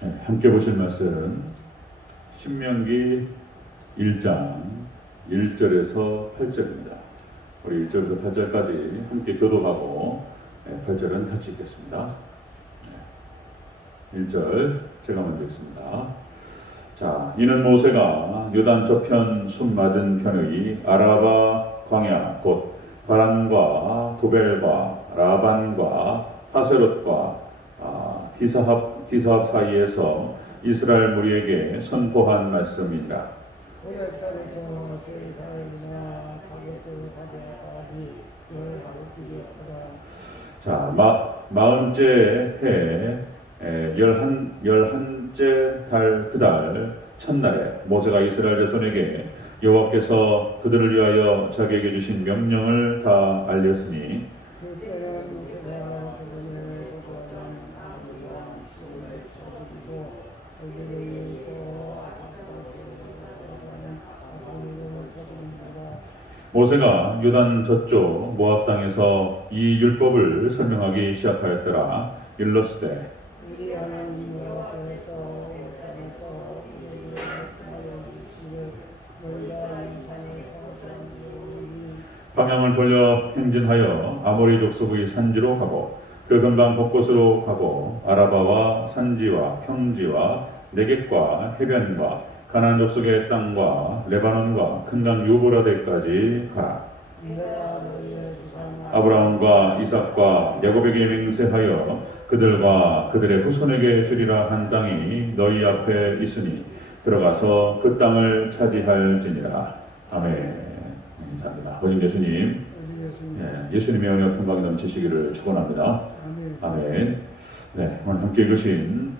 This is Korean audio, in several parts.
함께 보실 말씀은 신명기 1장 1절에서 8절입니다. 우리 1절부터 8절까지 함께 교독하고 8절은 같이 읽겠습니다. 1절 제가 먼저 읽습니다. 자, 이는 모세가 요단 저편 숨 맞은 편의 아라바 광야 곧 바란과 도벨과 라반과 하세롯과 디사합 사이에서 이스라엘 무리에게 선포한 말씀이니라. 고백산에서 세사일이나 가게스 가게까지 11길이었더라. 자, 마흔째 해 열한째 달 그달 첫날에 모세가 이스라엘 자손에게 여호와께서 그들을 위하여 자기에게 주신 명령을 다 알렸으니 그때는 모세가 세번에 도전한 아무와 손을 쳐주고 그들에게서 아사스를 쳐주는지라. 모세가 요단 저쪽 모압 땅에서 이 율법을 설명하기 시작하였더라. 일러스되 우리 하나님 여호와께서 산에서 우리에게 말씀하여 주시기를 너희가 이 산에 거하지 않으니 방향을 돌려 행진하여 아모리 족속의 산지로 가고 그 근방 곳곳으로 가고 아라바와 산지와 평지와 네겝과 해변과 가나안 족속의 땅과 레바논과 큰 강 유브라데까지 가라. 내가 너희의 조상 아브라함과 이삭과 야곱에게 맹세하여 그들과 그들의 후손에게 주리라 한 땅이 너희 앞에 있으니 들어가서 그 땅을 차지할지니라. 아멘. 감사합니다. 아버지 예수님, 예수님의 은혜와 평강이 넘치시기를 축원합니다. 아멘. 네, 오늘 함께 읽으신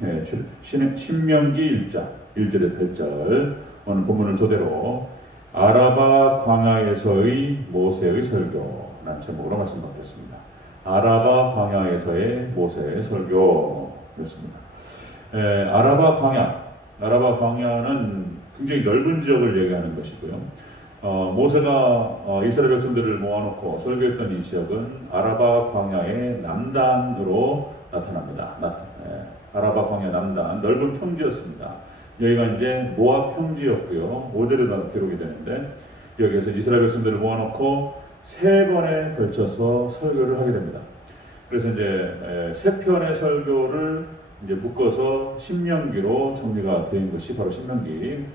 신명기 1장 1절에 8절 오늘 본문을 토대로 아라바 광야에서의 모세의 설교라는 제목으로 말씀드렸습니다. 아라바 광야에서의 모세의 설교였습니다. 아라바 광야는 굉장히 넓은 지역을 얘기하는 것이고요. 모세가 이스라엘 백성들을 모아놓고 설교했던 이 지역은 아라바 광야의 남단으로 나타납니다. 아라바 광야 남단 넓은 평지였습니다. 여기가 이제 모압 평지였고요. 5절에 기록이 되는데 여기에서 이스라엘 백성들을 모아놓고 세 번에 걸쳐서 설교를 하게 됩니다. 그래서 이제 세 편의 설교를 이제 묶어서 신명기로 정리가 된 것이 바로 신명기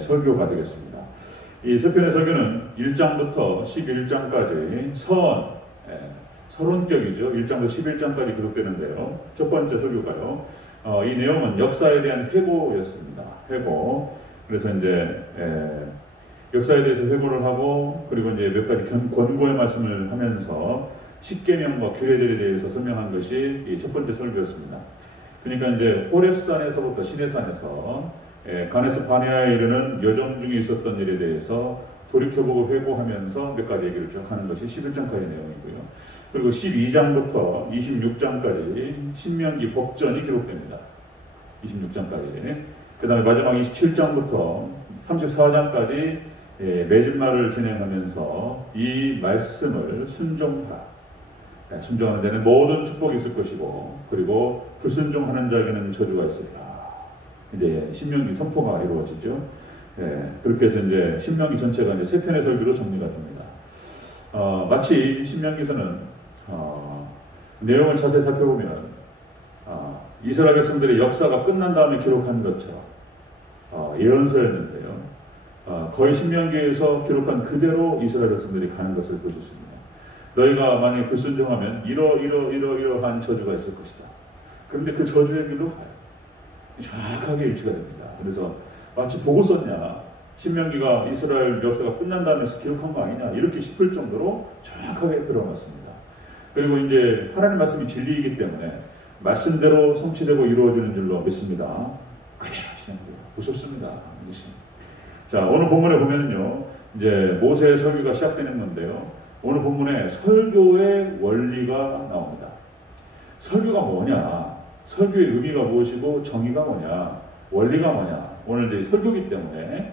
설교가 되겠습니다. 이 세 편의 설교는 1장부터 11장까지 서론격이죠. 1장부터 11장까지 기록되는데요. 첫 번째 설교가요. 이 내용은 역사에 대한 회고였습니다. 회고. 그래서 이제 역사에 대해서 회고를 하고 그리고 이제 몇 가지 권고의 말씀을 하면서 십계명과 규례들에 대해서 설명한 것이 이 첫 번째 설교였습니다. 그러니까 이제 호렙산에서부터 시내산에서 가네스 바네아에 이르는 여정 중에 있었던 일에 대해서 돌이켜보고 회고하면서 몇 가지 얘기를 쭉 하는 것이 11장까지 내용이고요. 그리고 12장부터 26장까지 신명기 법전이 기록됩니다. 26장까지. 그 다음에 마지막 27장부터 34장까지 매진말을 진행하면서 이 말씀을 순종하는 데는 모든 축복이 있을 것이고 그리고 불순종하는 자에게는 저주가 있으리라. 이제 신명기 선포가 이루어지죠. 그렇게 해서 이제 신명기 전체가 이제 세 편의 설교로 정리가 됩니다. 마치 신명기서는 내용을 자세히 살펴보면 이스라엘 백성들의 역사가 끝난 다음에 기록한 것처럼 예언서였는데요. 거의 신명기에서 기록한 그대로 이스라엘 백성들이 가는 것을 보실 수 있습니다. 너희가 만약에 불순종하면 이러한 저주가 있을 것이다. 그런데 그 저주의 길로 가요. 정확하게 일치가 됩니다. 그래서 마치 보고 썼냐, 신명기가 이스라엘 역사가 끝난 다음에 기록한 거 아니냐 이렇게 싶을 정도로 정확하게 들어맞습니다. 그리고 이제 하나님 말씀이 진리이기 때문에 말씀대로 성취되고 이루어지는 줄로 믿습니다. 그대로 진행돼요. 무섭습니다. 자, 오늘 본문에 보면은요, 이제 모세의 설교가 시작되는 건데요. 오늘 본문에 설교의 원리가 나옵니다. 설교가 뭐냐? 설교의 의미가 무엇이고 정의가 뭐냐? 원리가 뭐냐? 오늘 이제 설교기 때문에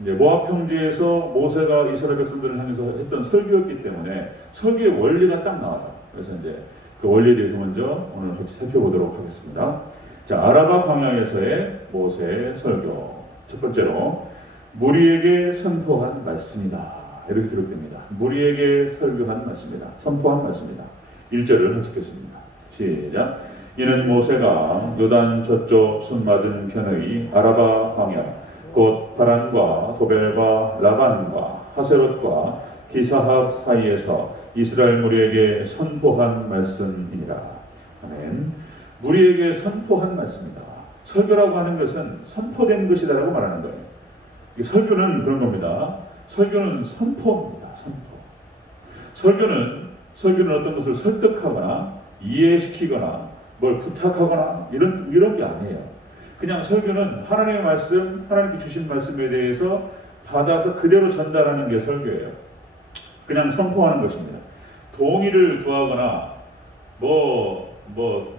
이제 모압 평지에서 모세가 이스라엘 백성들을 향해서 했던 설교였기 때문에 설교의 원리가 딱 나와요. 그래서 이제 그 원리에 대해서 먼저 오늘 같이 살펴보도록 하겠습니다. 자, 아라바 광야에서의 모세의 설교. 첫 번째로 무리에게 선포한 말씀이다. 이렇게 기록됩니다. 무리에게 설교한 말씀이다. 선포한 말씀이다. 1절을 읽겠습니다. 시작. 이는 모세가 요단 저쪽 순 맞은 편의 아라바 광야 곧 파란과 도벨과 라반과 하세롯과 기사합 사이에서 이스라엘 무리에게 선포한 말씀이니라. 아멘. 무리에게 선포한 말씀이다. 설교라고 하는 것은 선포된 것이다라고 말하는 거예요. 설교는 그런 겁니다. 설교는 선포입니다. 선포. 설교는 어떤 것을 설득하거나 이해시키거나 뭘 부탁하거나 이런 게 아니에요. 그냥 설교는 하나님의 말씀, 하나님께 주신 말씀에 대해서 받아서 그대로 전달하는 게 설교예요. 그냥 선포하는 것입니다. 동의를 구하거나 뭐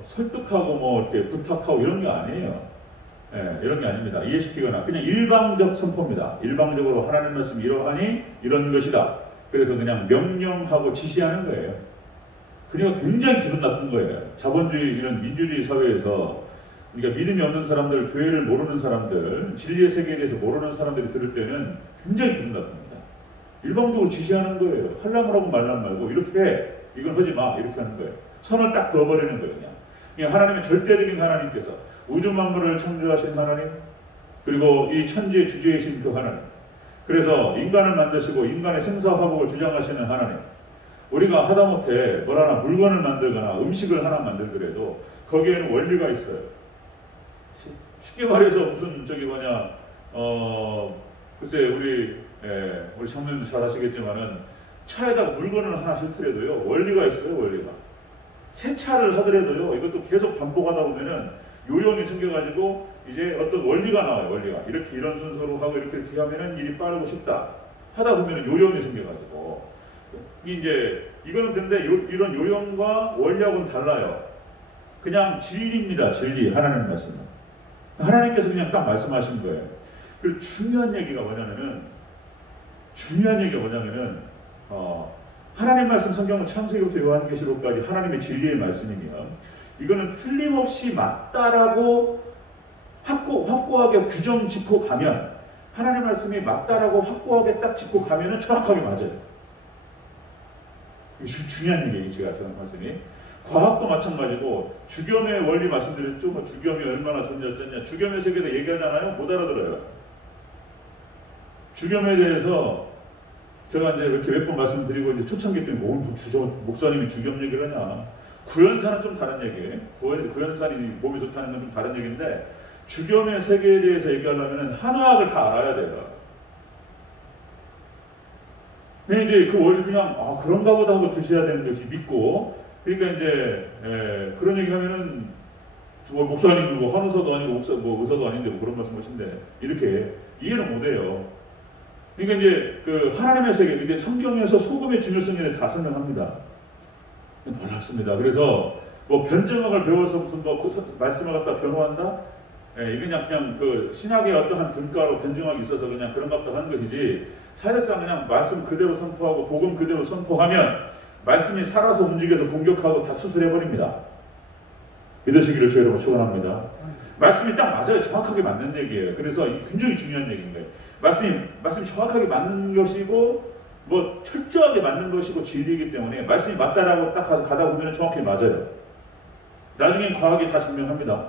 설득하고 이렇게 부탁하고 이런 게 아니에요. 이런 게 아닙니다. 이해시키거나 그냥 일방적 선포입니다. 일방적으로 하나님 말씀이 이러하니 이런 것이다. 그래서 그냥 명령하고 지시하는 거예요. 그러니까 굉장히 기분 나쁜 거예요. 자본주의 이런 민주주의 사회에서 그러니까 믿음이 없는 사람들, 교회를 모르는 사람들, 진리의 세계에 대해서 모르는 사람들이 들을 때는 굉장히 기분 나쁩니다. 일방적으로 지시하는 거예요. 하려면 하고 말라면 말고 이렇게 해. 이건 하지 마. 이렇게 하는 거예요. 선을 딱 그어버리는 거예요. 그냥 하나님의 절대적인 하나님께서 우주 만물을 창조하신 하나님, 그리고 이 천지의 주제이신 그 하나님, 그래서 인간을 만드시고 인간의 생사화복을 주장하시는 하나님, 우리가 하다못해 물건을 만들거나 음식을 하나 만들더라도 거기에는 원리가 있어요. 쉽게 말해서 무슨 글쎄 우리 장로님도 잘 아시겠지만은 차에다가 물건을 하나 싣더라도요 원리가 있어요. 원리가. 세차를 하더라도요 이것도 계속 반복하다 보면은 요령이 생겨가지고 이제 어떤 원리가 나와요. 원리가 이렇게 이런 순서로 하고 이렇게 하면은 일이 빠르고 쉽다 하다 보면은 요령이 생겨가지고 이제 이거는 근데 이런 요령과 원리하고는 달라요. 그냥 진리입니다. 진리. 하나님 말씀은 하나님께서 그냥 딱 말씀하신 거예요. 그리고 중요한 얘기가 뭐냐면은 하나님 말씀 성경은 창세기부터 요한계시록까지 하나님의 진리의 말씀이면 이거는 틀림없이 맞다라고 확고하게 규정 짓고 가면 하나님 말씀이 맞다라고 확고하게 딱 짚고 가면은 정확하게 맞아요. 이게 중요한 얘기예요. 제가 하는 말씀이. 과학도 마찬가지고 주겸의 원리 말씀드렸죠. 주겸이 얼마나 존재했냐. 주겸의 세계에 얘기하잖아요. 못 알아들어요. 주겸에 대해서 제가 이제 이렇게 몇 번 말씀드리고 이제 초창기 때 목사님이 주겸 얘기를 하냐. 구연산은 좀 다른 얘기예요. 구연산이 몸이 좋다는 건 좀 다른 얘기인데 주겸의 세계에 대해서 얘기하려면 한의학을 다 알아야 돼요. 근데 이제 그 원리 그냥 그런가 보다 하고 드셔야 되는 것이 믿고 그러니까 이제 그런 얘기하면은 목사님이고 한의사도 아니고 의사도 아닌데 그런 말씀하신데 이렇게 이해를 못해요. 그러니까 이제 그 하나님의 세계, 이게 성경에서 소금의 중요성에 대해 다 설명합니다. 놀랍습니다. 그래서 변증학을 배워서 무슨 말씀을 갖다 변호한다? 이게 그냥 그 신학의 어떠한 분과로 변증학이 있어서 그냥 그런 것도 하는 것이지 사실상 그냥 말씀 그대로 선포하고 복음 그대로 선포하면 말씀이 살아서 움직여서 공격하고 다 수술해버립니다. 믿으시기를 주의 이름으로 축원합니다. 말씀이 딱 맞아요. 정확하게 맞는 얘기예요. 그래서 굉장히 중요한 얘기인데 말씀이 정확하게 맞는 것이고 철저하게 맞는 것이고 진리이기 때문에 말씀이 맞다라고 딱 가다 보면 정확히 맞아요. 나중엔 과학이 다 증명합니다.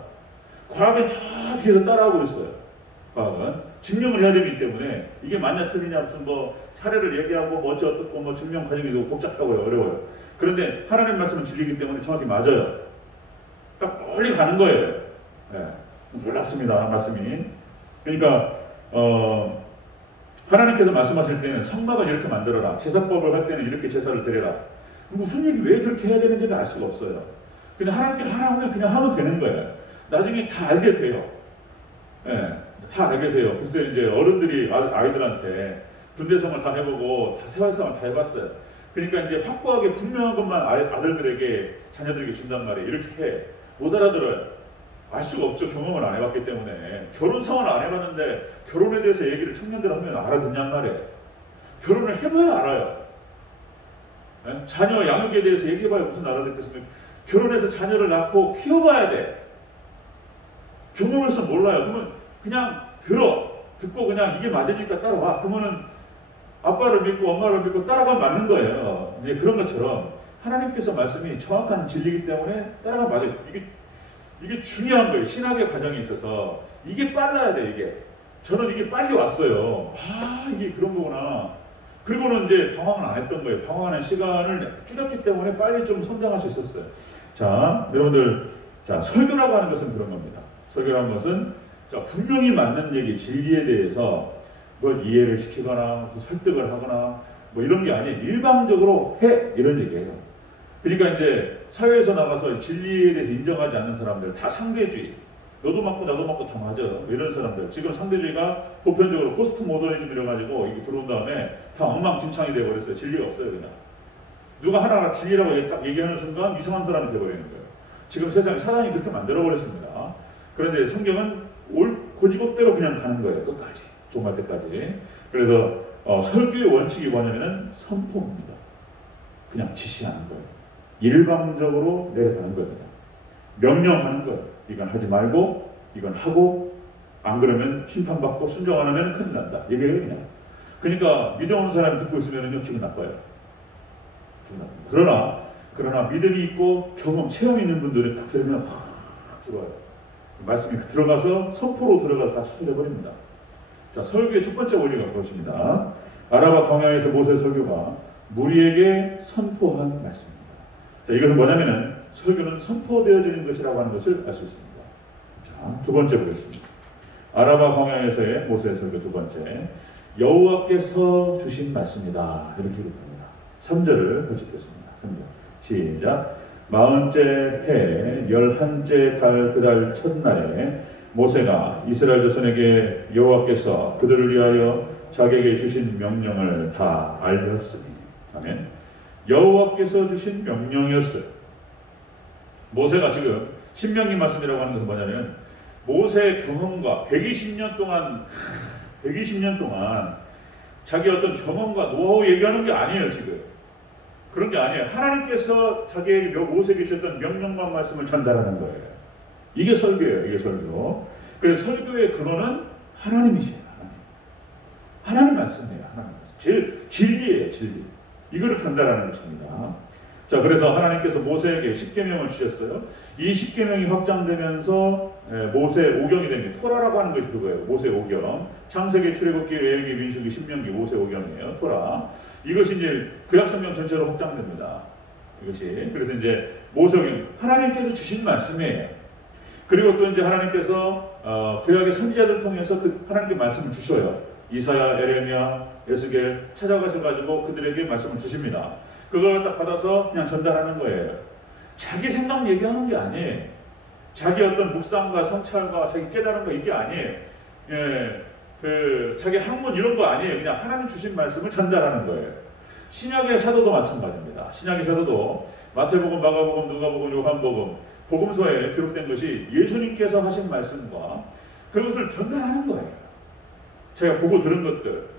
과학은 저 뒤에서 따라하고 있어요. 과학은 증명을 해야 되기 때문에 이게 맞냐 틀리냐 무슨 사례를 얘기하고 어쩌고 증명 과정이 복잡하고요. 어려워요. 그런데 하나님 말씀은 진리이기 때문에 정확히 맞아요. 딱 멀리 가는 거예요. 놀랍습니다. 말씀이. 그러니까 하나님께서 말씀하실 때는 성막을 이렇게 만들어라. 제사법을 할 때는 이렇게 제사를 드려라. 무슨 얘기 왜 그렇게 해야 되는지는 알 수가 없어요. 그냥 하나님께 하라 하면 그냥 하면 되는 거예요. 나중에 다 알게 돼요. 다 알게 돼요. 글쎄 이제 어른들이 아이들한테 분대성을 다 해보고 세활성을 다 해봤어요. 그러니까 이제 확고하게 분명한 것만 아들들에게 자녀들에게 준단 말이에요. 이렇게 해. 못 알아들어요. 알 수가 없죠. 경험을 안 해봤기 때문에. 결혼 생활을 안 해봤는데 결혼에 대해서 얘기를 청년들 하면 알아듣냔 말이에요. 결혼을 해봐야 알아요. 자녀 양육에 대해서 얘기해봐야 무슨 알아듣겠습니까? 결혼해서 자녀를 낳고 키워봐야 돼. 경험해서 몰라요. 그러면 그냥 듣고 그냥 이게 맞으니까 따라와. 그러면은 아빠를 믿고 엄마를 믿고 따라가면 맞는 거예요. 네, 그런 것처럼 하나님께서 말씀이 정확한 진리이기 때문에 따라가면 맞아요. 이게 중요한 거예요. 신학의 과정에 있어서 이게 빨라야 돼. 이게 저는 이게 빨리 왔어요. 아, 이게 그런 거구나. 그리고는 이제 방황을 안 했던 거예요. 방황하는 시간을 줄였기 때문에 빨리 좀 성장할 수 있었어요. 자, 여러분들, 자, 설교라고 하는 것은 그런 겁니다. 설교라는 것은 자, 분명히 맞는 얘기, 진리에 대해서 뭘 이해를 시키거나 무슨 설득을 하거나 뭐 이런 게 아니에요. 일방적으로 해 이런 얘기예요. 그러니까 이제 사회에서 나가서 진리에 대해서 인정하지 않는 사람들 다 상대주의. 너도 맞고 나도 맞고 다 맞아. 이런 사람들. 지금 상대주의가 보편적으로 포스트 모더니즘 이래가지고 이게 들어온 다음에 다 엉망진창이 돼버렸어요. 진리가 없어요, 그냥. 누가 하나가 진리라고 딱 얘기하는 순간 이상한 사람이 돼버리는 거예요. 지금 세상에 사단이 그렇게 만들어버렸습니다. 그런데 성경은 고지god대로 그냥 가는 거예요. 끝까지. 종말 때까지. 그래서 설교의 원칙이 뭐냐면은 선포입니다. 그냥 지시하는 거예요. 일방적으로 내려가는 거예요. 명령하는 거예요. 이건 하지 말고 이건 하고 안 그러면 심판받고 순종 안 하면 큰일 난다. 얘기해요 그냥. 그러니까 믿음 없는 사람이 듣고 있으면 기분 나빠요. 그러나 믿음이 있고 경험, 체험 있는 분들은 딱 들으면 확 들어와요. 말씀이 들어가서 선포로 들어가서 다 수술해버립니다. 자, 설교의 첫 번째 원리가 그것입니다. 아라바 광야에서 모세 설교가 무리에게 선포한 말씀입니다. 자, 이것은 뭐냐면은 설교는 선포되어지는 것이라고 하는 것을 알 수 있습니다. 자, 두 번째 보겠습니다. 아라바 광야에서의 모세의 설교 두 번째. 여호와께서 주신 말씀이다. 이렇게 기록합니다. 3절을 같이 읽겠습니다. 3절. 시작. 40째 해 11째 달 그달 첫날에 모세가 이스라엘 자손에게 여호와께서 그들을 위하여 자기에게 주신 명령을 다 알렸으니. 아멘. 여호와께서 주신 명령이었어요. 모세가 지금 신명기 말씀이라고 하는 것은 뭐냐면 모세의 경험과 120년 동안 자기 어떤 경험과 노하우 얘기하는 게 아니에요. 지금 그런 게 아니에요. 하나님께서 자기에게 모세에게 주셨던 명령과 말씀을 전달하는 거예요. 이게 설교예요. 이게 설교. 그래서 설교의 근원은 하나님이시에요. 하나님 말씀이에요. 하나님 말씀. 진리예요. 진리. 이거를 전달하는 것입니다. 자, 그래서 하나님께서 모세에게 십계명을 주셨어요. 이 십계명이 확장되면서 모세 오경이 됩니다. 토라라고 하는 것이 그거예요. 모세 오경. 창세기, 출애굽기, 레위기, 민수기, 신명기, 모세 오경이에요. 토라. 이것이 이제 구약성경 전체로 확장됩니다. 이것이. 그래서 이제 모세 오경. 하나님께서 주신 말씀이에요. 그리고 또 이제 하나님께서 구약의 선지자들 통해서 그 하나님께 말씀을 주셔요. 이사야, 에레미야, 에스겔 찾아가셔가지고 그들에게 말씀을 주십니다. 그걸 딱 받아서 그냥 전달하는 거예요. 자기 생각 얘기하는 게 아니에요. 자기 어떤 묵상과 성찰과 자기 깨달은 거 이게 아니에요. 자기 학문 이런 거 아니에요. 그냥 하나님 주신 말씀을 전달하는 거예요. 신약의 사도도 마찬가지입니다. 신약의 사도도 마태복음, 마가복음, 누가복음, 요한복음, 복음서에 기록된 것이 예수님께서 하신 말씀과 그것을 전달하는 거예요. 제가 보고 들은 것들.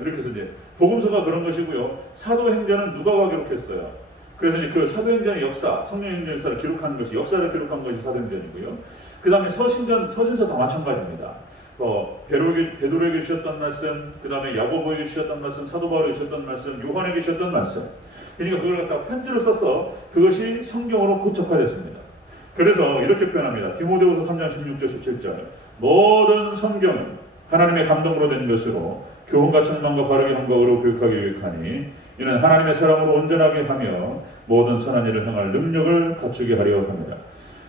이렇게 해서 이제 복음서가 그런 것이고요. 사도행전은 누가가 기록했어요. 그래서 이제 그 사도행전의 역사, 성령행전 역사를 기록한 것이, 역사를 기록한 것이 사도행전이고요. 그 다음에 서신서 다 마찬가지입니다. 베드로에게 주셨던 말씀, 그 다음에 야고보에게 주셨던 말씀, 사도 바울에게 주셨던 말씀, 요한에게 주셨던 말씀. 그러니까 그걸 갖다가 편지를 써서 그것이 성경으로 고척화됐습니다. 그래서 이렇게 표현합니다. 디모데후서 3장 16절 17절. 모든 성경은 하나님의 감동으로 된 것으로 교훈과 책망과 바르게 함과 의로 교육하게 유익하니 이는 하나님의 사랑으로 온전하게 하며 모든 선한 일을 행할 능력을 갖추게 하려 합니다.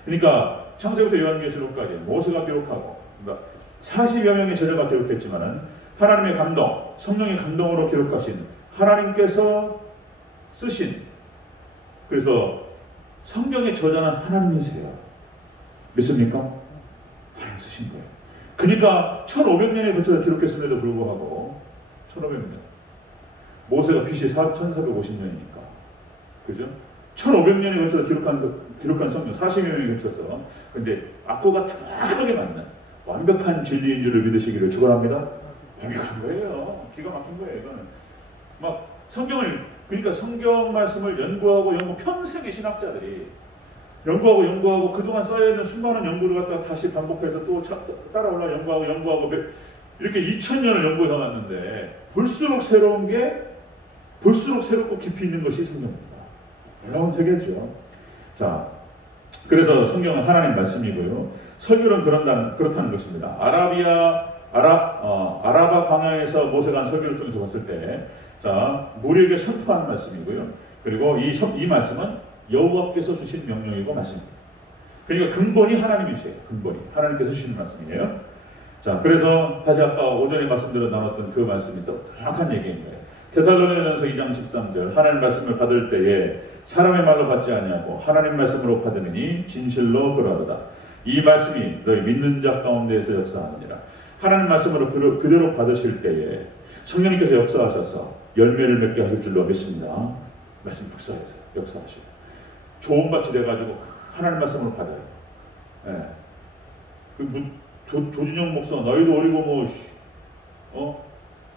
그러니까 창세부터 요한계시록까지 모세가 기록하고, 그러니까 40여 명의 제자가 기록했지만은 하나님의 감동, 성령의 감동으로 기록하신 하나님께서 쓰신, 그래서 성경의 저자는 하나님이세요. 믿습니까? 하나님 쓰신 거예요. 그러니까 1500년에 걸쳐서 기록했음에도 불구하고 1500년. 모세가 BC 1450년이니까. 그죠? 1500년에 걸쳐서 기록한 성경 40여 년에 걸쳐서. 근데 악구가 정확하게 맞는 완벽한 진리인 줄을 믿으시기를 축원합니다. 완벽한 거예요. 기가 막힌 거예요. 이거는 막 성경을, 그러니까 성경 말씀을 연구하고 평생의 신학자들이 연구하고 그동안 쌓여있는 수많은 연구를 갖다가 다시 반복해서 또 따라올라 연구하고 이렇게 2000년을 연구해 나갔는데 볼수록 새롭고 깊이 있는 것이 성경입니다. 놀라운 세계죠. 자, 그래서 성경은 하나님 말씀이고요. 설교는 그렇다는 것입니다. 아라바 광야에서 모세가 한 설교를 통해서 봤을 때, 자, 무리에게 선포하는 말씀이고요. 그리고 이 말씀은 여호와께서 주신 명령이고 말씀입니다. 그러니까 근본이 하나님이세요. 근본이 하나님께서 주신 말씀이에요. 자, 그래서 다시 아까 오전에 말씀드려 나눴던 그 말씀이 또 정확한 얘기인 거예요. 데살로니가전서 2장 13절 하나님 말씀을 받을 때에 사람의 말로 받지 아니하고 하나님 말씀으로 받으니 진실로 그러하도다. 이 말씀이 너희 믿는 자 가운데에서 역사하느니라. 하나님 말씀으로 그대로 받으실 때에 성령님께서 역사하셔서 열매를 맺게 하실 줄로 믿습니다. 말씀 역사하세요. 역사하시고 좋은 밭이 돼가지고 하나님 말씀을 받아요. 예. 조진영 목사 너희도 어리고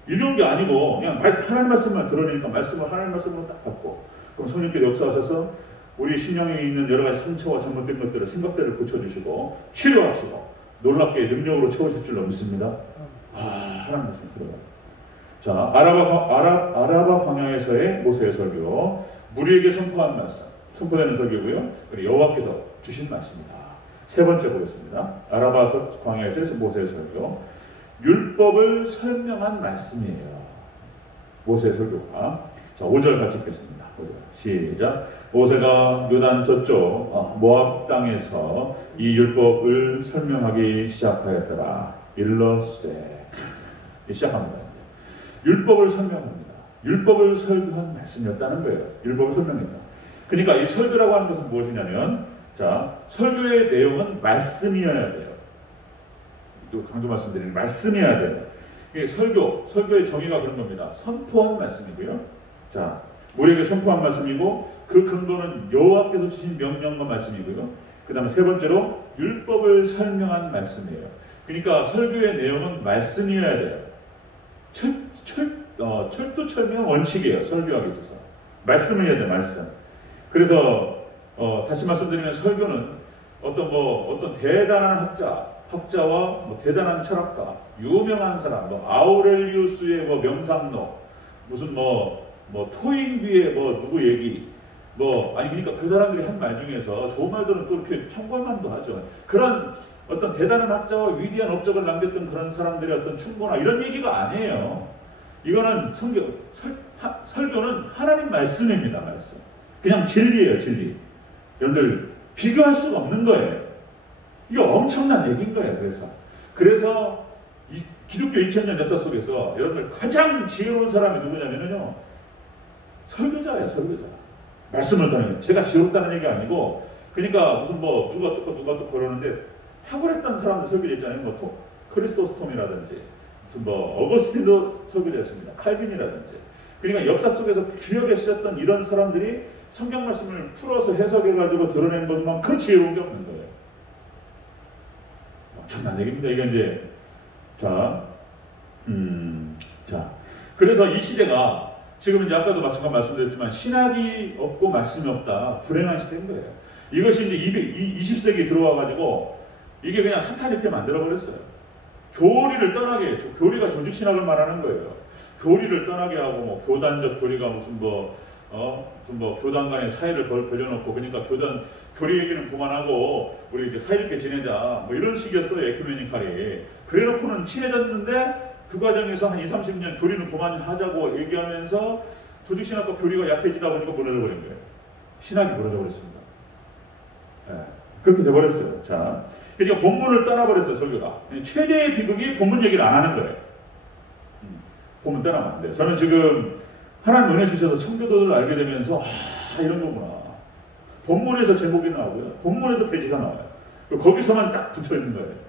이런 게 아니고 그냥 하나님 말씀만 들으니까 말씀을 하나님 말씀으로 딱 받고 그럼 성령께서 역사하셔서 우리 심령에 있는 여러 가지 상처와 잘못된 것들을 생각들을 고쳐주시고 치료하시고 놀랍게 능력으로 채우실 줄로 믿습니다. 하나님 말씀 들어가요. 자, 아라바 광야에서의 모세의 설교, 무리에게 선포한 말씀, 선포되는 설교고요. 그리고 여호와께서 주신 말씀입니다. 세 번째 보겠습니다. 아라바 광야에서 모세의 설교, 율법을 설명한 말씀이에요. 모세의 설교가. 자, 5절 같이 읽겠습니다. 5절. 시작. 모세가 요단 저쪽 모압 땅에서 이 율법을 설명하기 시작하였더라. 일러스되. 시작합니다. 율법을 설명합니다. 율법을 설교한 말씀이었다는 거예요. 율법을 설명했다. 그러니까 이 설교라고 하는 것은 무엇이냐면, 자, 설교의 내용은 말씀이어야 돼요. 또 강조 말씀드리는 말씀이어야 돼요. 이게 설교의 정의가 그런 겁니다. 선포한 말씀이고요. 자, 우리에게 선포한 말씀이고 그 근거는 여호와께서 주신 명령과 말씀이고요. 그 다음에 세 번째로 율법을 설명한 말씀이에요. 그러니까 설교의 내용은 말씀이어야 돼요. 철두철미한 원칙이에요. 설교하기 있어서 말씀을 해야 돼요. 말씀. 그래서 다시 말씀드리면 설교는 어떤 대단한 학자와 대단한 철학가, 유명한 사람, 아우렐리우스의 명상록, 무슨 토인비의 누구 얘기, 그러니까 그 사람들이 한 말 중에서 좋은 말들은 또 이렇게 참고만도 하죠. 그런 어떤 대단한 학자와 위대한 업적을 남겼던 그런 사람들의 어떤 충고나 이런 얘기가 아니에요. 이거는 설교는 하나님 말씀입니다. 말씀. 그냥 진리예요. 진리. 여러분들 비교할 수가 없는 거예요. 이거 엄청난 얘기인 거예요. 그래서 이 기독교 2000년 역사 속에서 여러분들 가장 지혜로운 사람이 누구냐면요, 설교자예요. 설교자. 말씀을 전해요. 제가 지혜롭다는 얘기가 아니고, 그러니까 무슨 누가 또 그러는데 탁월했던 사람들 설교자 있잖아요. 크리스토스톰이라든지 무슨 어거스틴도 설교자였습니다. 칼빈이라든지. 그러니까 역사 속에서 귀하게 쓰였던 이런 사람들이 성경 말씀을 풀어서 해석해가지고 드러낸 것만큼 지혜로운 게 없는 거예요. 엄청난 얘기입니다. 이게 이제 그래서 이 시대가 지금 이제 아까도 마찬가지 말씀드렸지만 신학이 없고 말씀이 없다. 불행한 시대인 거예요. 이것이 이제 20세기 들어와가지고 이게 그냥 사탄이 이렇게 만들어버렸어요. 교리를 떠나게 해요. 교리가 조직신학을 말하는 거예요. 교리를 떠나게 하고 교단적 교리가 무슨 교단 간의 사이를 벌려놓고, 그러니까 교리 얘기는 그만하고 우리 이제 사이좋게 지내자 이런 식이었어요. 에큐메니칼이. 그래놓고는 친해졌는데 그 과정에서 한 20-30년 교리는 그만하자고 얘기하면서 조직신학과 교리가 약해지다 보니까 무너져 버린 거예요. 신학이 무너져 버렸습니다. 그렇게 돼버렸어요. 자, 그러니까 본문을 떠나버렸어요. 설교가. 최대의 비극이 본문 얘기를 안 하는 거예요. 본문 떠나면 안 돼요. 저는 지금 하나님 은혜 주셔서 청교도를 알게 되면서 이런 거구나. 본문에서 제목이 나오고요. 본문에서 대지가 나와요. 거기서만 딱 붙어있는 거예요.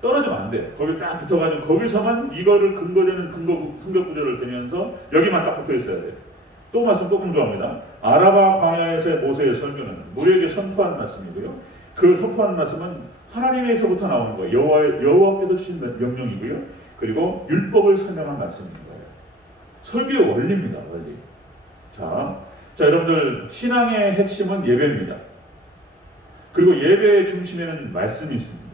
떨어지면 안 돼. 거기 딱 붙어가지고 거기서만 이거를 근거되는 성경 구절을 대면서 여기만 딱 붙어있어야 돼요. 또 말씀 또 강조합니다. 아라바 광야에서의 모세의 설교는 무리에게 선포한 말씀이고요. 그 선포한 말씀은 하나님에서부터 나오는 거예요. 여호와께서 주신 명령이고요. 그리고 율법을 설명한 말씀인 거예요. 설교의 원리입니다. 원리. 자, 여러분들 신앙의 핵심은 예배입니다. 그리고 예배의 중심에는 말씀이 있습니다.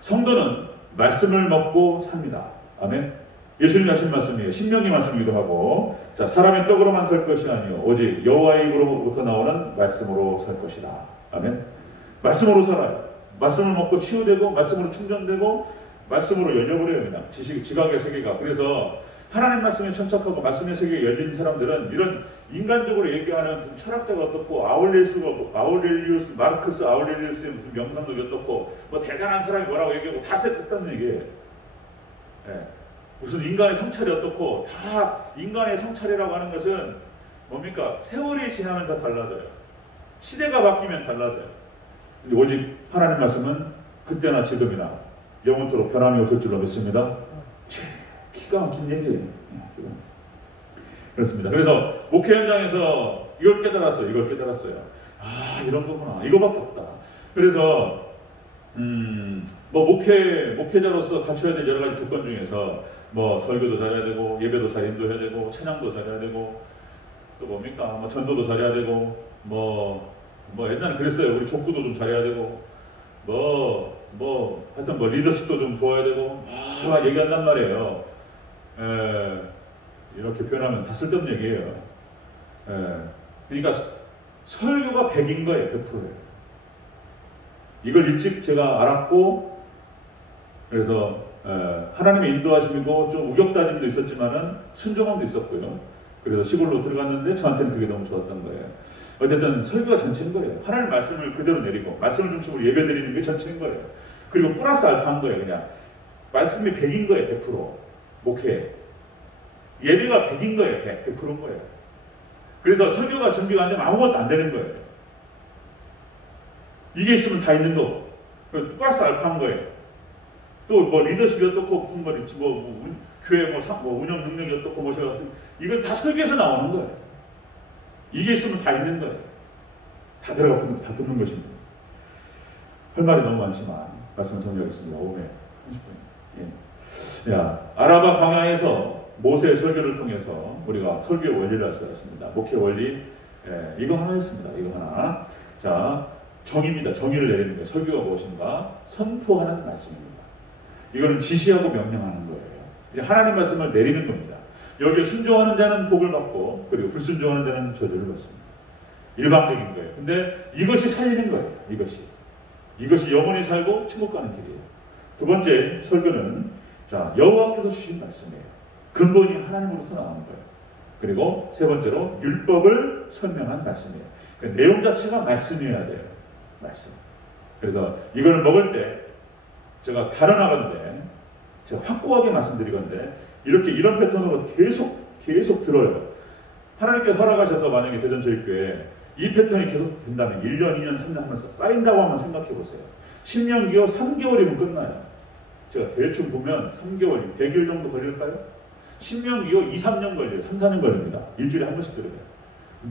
성도는 말씀을 먹고 삽니다. 아멘. 예수님이 하신 말씀이에요. 신명기 말씀이기도 하고, 자, 사람의 떡으로만 살 것이 아니요 오직 여호와의 입으로부터 나오는 말씀으로 살 것이다. 아멘. 말씀으로 살아요. 말씀을 먹고 치유되고, 말씀으로 충전되고, 말씀으로 열려버려요. 그냥 지각의 세계가. 그래서 하나님 말씀에 천착하고 말씀의 세계에 열린 사람들은 이런 인간적으로 얘기하는 철학자가 어떻고, 아우렐리우스, 마르크스 아우렐리우스의 무슨 명상록이 어떻고, 뭐 대단한 사람이 뭐라고 얘기하고 다 셌다는 얘기예요. 예. 무슨 인간의 성찰이 어떻고, 다 인간의 성찰이라고 하는 것은 뭡니까? 세월이 지나면 다 달라져요. 시대가 바뀌면 달라져요. 근데 오직 하나님 말씀은 그때나 지금이나 영원토록 변함이 없을 줄로 믿습니다. 기가 막힌 얘기예요. 그렇습니다. 그래서 목회 현장에서 이걸 깨달았어요. 아, 이런 거구나. 이거밖에 없다. 그래서 뭐 목회자로서 갖춰야 될 여러 가지 조건 중에서 뭐 설교도 잘해야 되고, 예배도 잘 인도해야 되고, 찬양도 잘해야 되고, 또 뭡니까? 뭐 전도도 잘해야 되고, 뭐 옛날에 그랬어요. 우리 족구도 좀 잘해야 되고, 하여튼 리더십도 좀 좋아야 되고, 막 얘기한단 말이에요. 이렇게 표현하면 다 쓸데없는 얘기예요. 그러니까 설교가 100인 거예요. 100%예요. 이걸 일찍 제가 알았고, 그래서 하나님의 인도하심이고 좀 우격다짐도 있었지만은 순종함도 있었고요. 그래서 시골로 들어갔는데 저한테는 그게 너무 좋았던 거예요. 어쨌든 설교가 전체인 거예요. 하나님 말씀을 그대로 내리고 말씀을 중심으로 예배드리는 게 전체인 거예요. 그리고 플러스 알파한 거예요. 그냥 말씀이 100인 거예요. 100%. 목회. 예배가 100인 거예요. 100%인 거예요. 그래서 설교가 준비가 안 되면 아무것도 안 되는 거예요. 이게 있으면 다 있는 거고. 플러스 알파한 거예요. 또 리더십이 어떻고, 무슨 교회 운영 능력이 어떻고, 이건 다 설교에서 나오는 거예요. 이게 있으면 다 있는 거예요. 다 다 듣는 것입니다. 할 말이 너무 많지만 말씀을 정리하겠습니다. 5회 30분. 아라바 광야에서 모세의 설교를 통해서 우리가 설교의 원리를 알 수가 있습니다. 목회 원리, 이거 하나였습니다. 이거 하나. 자, 정의입니다. 정의를 내리는 거예요. 설교가 무엇인가? 선포하는 말씀입니다. 이거는 지시하고 명령하는 거예요. 이제 하나님 말씀을 내리는 겁니다. 여기에 순종하는 자는 복을 받고, 그리고 불순종하는 자는 저주를 받습니다. 일방적인 거예요. 근데 이것이 살리는 거예요. 이것이 영원히 살고 천국 가는 길이에요. 두 번째 설교는 여호와께서 주신 말씀이에요. 근본이 하나님으로부터 나오는 거예요. 그리고 세 번째로 율법을 설명한 말씀이에요. 그러니까 내용 자체가 말씀이어야 돼요. 말씀. 그래서 이걸 먹을 때 제가 가려나가는데 제가 확고하게 말씀드리건데 이런 패턴으로 계속 들어요. 하나님께서 허락하셔서 만약에 대전체육교회 이 패턴이 계속 된다면 1년, 2년, 3년 하면서 쌓인다고 한번 생각해 보세요. 10년기요 3개월이면 끝나요. 제가 대충 보면 3개월, 100일 정도 걸릴까요? 10년기요 2, 3년 걸려요. 3, 4년 걸립니다. 일주일에 한 번씩 들어요.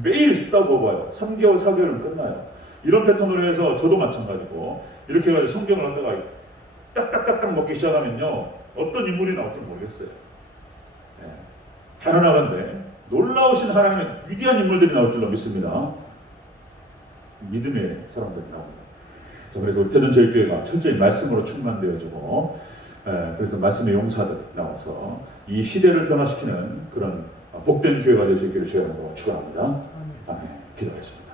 매일 쓰다고 봐요. 3개월, 4개월이면 끝나요. 이런 패턴으로 해서 저도 마찬가지고 이렇게 해가지고 성경을 하다가 딱딱딱딱 먹기 시작하면요 어떤 인물이 나올지 모르겠어요. 가난하건데 놀라우신 하나님의 위대한 인물들이 나올 줄로 믿습니다. 믿음의 사람들이 나옵니다. 그래서 우리 대전제일교회가 철저히 말씀으로 충만되어지고 그래서 말씀의 용사들이 나와서 이 시대를 변화시키는 그런 복된 교회가 될 수 있기를 주의 이름으로 축원합니다. 아멘. 기도하겠습니다.